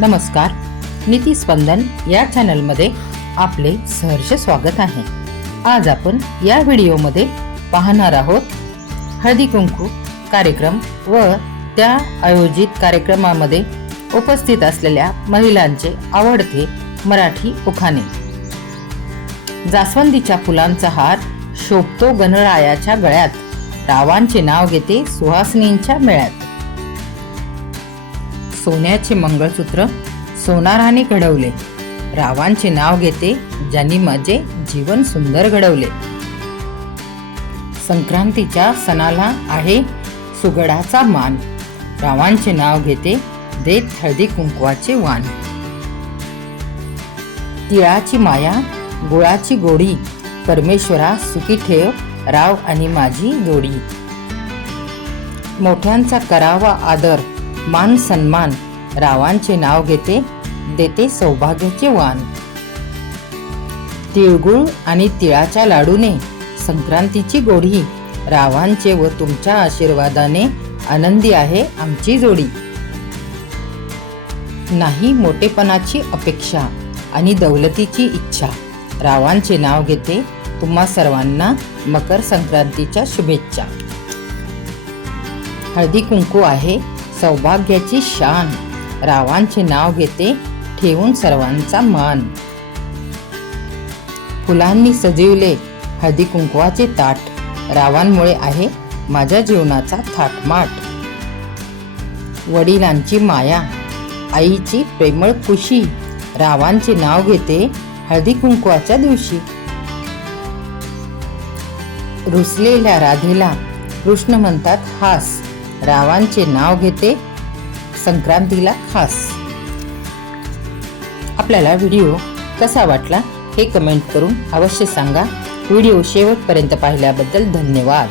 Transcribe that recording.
नमस्कार नीती स्पंदन या चॅनलमध्ये आपले सहर्ष स्वागत आहे. आज आपण या व्हिडिओमध्ये पाहणार आहोत हळदी कुंकू कार्यक्रम व त्या आयोजित कार्यक्रमामध्ये उपस्थित असलेल्या महिलांचे आवडते मराठी उखाणे. जास्वंदीच्या फुलांचा हार शोभतो गणरायाच्या गळ्यात. रावांचे नाव घेते सुहासिनींच्या मेळ्यात. सोन्याचे मंगळसूत्र सोनाराने घडवले. रावांचे नाव घेते ज्यांनी माझे जीवन सुंदर घडवले. संक्रांतीच्या सणाला आहे सुगडाचा मान. रावांचे नाव घेते देत हळदी कुंकवाचे वाण. तिळाची माया गुळाची गोडी परमेश्वरा सुखी ठेव राव आणि माझी जोडी. मोठ्यांचा करावा आदर मान सन्मान रावांचे नाव घेते देते सौभाग्याचे वाण. तिळगुळ आणि तिळाच्या लाडूने संक्रांतीची गोडी रावांचे व तुमच्या आशीर्वादाने आनंदी आहे आमची जोडी. नाही मोठेपणाची अपेक्षा आणि दौलतीची इच्छा रावांचे नाव घेते तुम्हा सर्वांना मकर संक्रांतीच्या शुभेच्छा. हळदी कुंकू आहे सौभाग्याची शान. रावांचे नाव घेते ठेवून सर्वांचा मान. फुलांनी सजीवले हळदी कुंकवाचे ताट. रावांमुळे आहे माझ्या जीवनाचा थाटमाट. वडिलांची माया आईची प्रेमळ खुशी. रावांचे नाव घेते हळदी कुंकवाच्या दिवशी. रुसलेल्या राधेला कृष्ण म्हणतात हास. रावांचे नाव घेते संक्रांतीला खास. आपल्याला व्हिडिओ कसा वाटला हे कमेंट करून अवश्य सांगा. व्हिडिओ शेवटपर्यंत पाहिल्याबद्दल धन्यवाद.